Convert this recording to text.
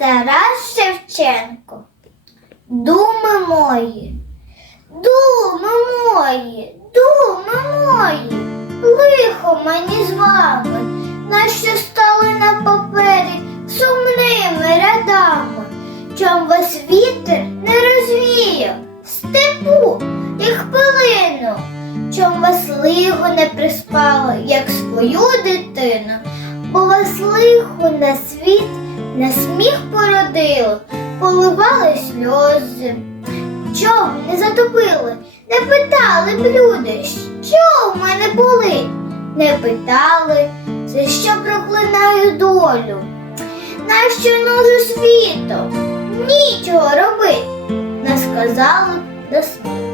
Тарас Шевченко. Думи мої, думи мої, думи мої, лихо мені з вами, нащо стали на папері сумними рядами, чом вас вітер не розвіяв, степу, як пилину, чом вас лихо не приспало, як свою дитину, бо вас лихо на світ на сміх породило, поливали сльози. Чом не затопили, не питали б люди, що в мене болить? Не питали, за що проклинаю долю. Нащо нужу світу? Нічого робить, не сказали б до сміху.